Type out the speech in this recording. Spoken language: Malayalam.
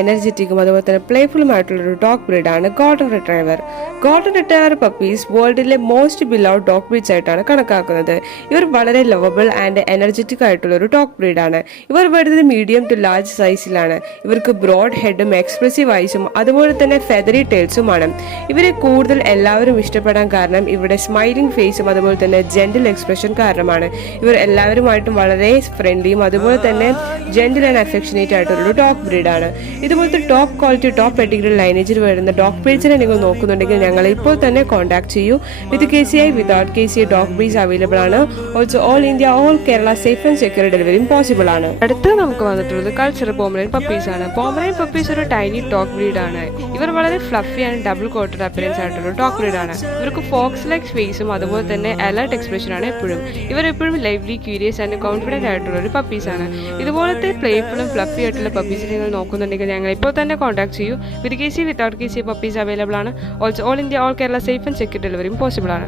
എനർജറ്റിക്കും അതുപോലെ തന്നെ പ്ലേഫുള്ളുമായിട്ടുള്ളൊരു ഡോഗ് ബ്രീഡാണ് golden retriever. Golden retriever puppies വേൾഡിലെ മോസ്റ്റ് ബിലൗഡ് ഡോഗ് ബ്രീഡ്സ് ആയിട്ടാണ് കണക്കാക്കുന്നത്. ഇവർ വളരെ ലവബിൾ ആൻഡ് എനർജറ്റിക് ആയിട്ടുള്ള ഒരു ഡോഗ് ബ്രീഡാണ്. ഇവർ വരുന്നത് മീഡിയം ടു ലാർജ് സൈസിലാണ്. ഇവർക്ക് ബ്രോഡ് ഹെഡും എക്സ്പ്രസീവ് ഐസും അതുപോലെ തന്നെ ഫെദറി ടെയിൽസുമാണ്. ഇവരെ കൂടുതൽ എല്ലാവരും ഇഷ്ടപ്പെടാൻ കാരണം ഇവരുടെ സ്മൈലിംഗ് ഫേസും അതുപോലെ തന്നെ ജെന്റിൽ എക്സ്പ്രഷൻ കാരണമാണ്. ഇവർ എല്ലാവരുമായിട്ടും വളരെ ഫ്രണ്ട്ലിയും അതുപോലെ തന്നെ ജെന്റിൽ ആൻഡ് അഫെക്ഷനേറ്റ് ആയിട്ടുള്ള ഡോഗ് ബ്രീഡാണ്. ഇതുപോലത്തെ ടോപ്പ് ക്വാളിറ്റി ടോപ്പ് പെഡിഗ്രി ലൈനേജിൽ വരുന്ന ഡോഗ് ബ്രീഡ്സിനെ നിങ്ങൾ നോക്കുന്നുണ്ടെങ്കിൽ ഞങ്ങൾ ഇപ്പോൾ തന്നെ കോൺടാക്ട് ചെയ്യൂ. With KCI without KCI dog breeds available ആണ്. Also all India all Kerala safe and secure ഡെലിവറിയും പോസിബിൾ ആണ്. അടുത്ത് നമുക്ക് വന്നിട്ടുള്ളത് കൾച്ചർ പോമറൈൻ പപ്പീസ് ആണ്. പോമറൈൻ പപ്പീസ് ഒരു ടൈനി ഡോഗ് ബ്രീഡ് ആണ്. ഇവർ വളരെ fluffy and double coated appearance ആയിട്ടുള്ള ഡോഗ് ബ്രീഡ് ആണ്. ഇവർക്ക് ഫോക്സ് ലൈക്ക് ഫേസും അതുപോലെ തന്നെ അലർട്ട് എക്സ്പ്രഷൻ ആണ് എപ്പോഴും. ഇവർ എപ്പോഴും ലൈവ്ലി ക്യൂരിയസ് ആൻഡ് കോൺഫിഡന്റ് ആയിട്ടുള്ള ഒരു പപ്പീസ് ആണ്. ഇതുപോലത്തെ പ്ലേഫുള്ളും ഫ്ലഫി ആയിട്ടുള്ള പപ്പീസ് നിങ്ങൾ നോക്കുന്നുണ്ടെങ്കിൽ ഞങ്ങൾ ഇപ്പോൾ തന്നെ കോൺടാക്ട് ചെയ്യൂ. With KCI without KCI puppies available ആണ്. Also all India all Kerala safe and secure ഡെലിവറിയും പോസിബിൾ ആണ്.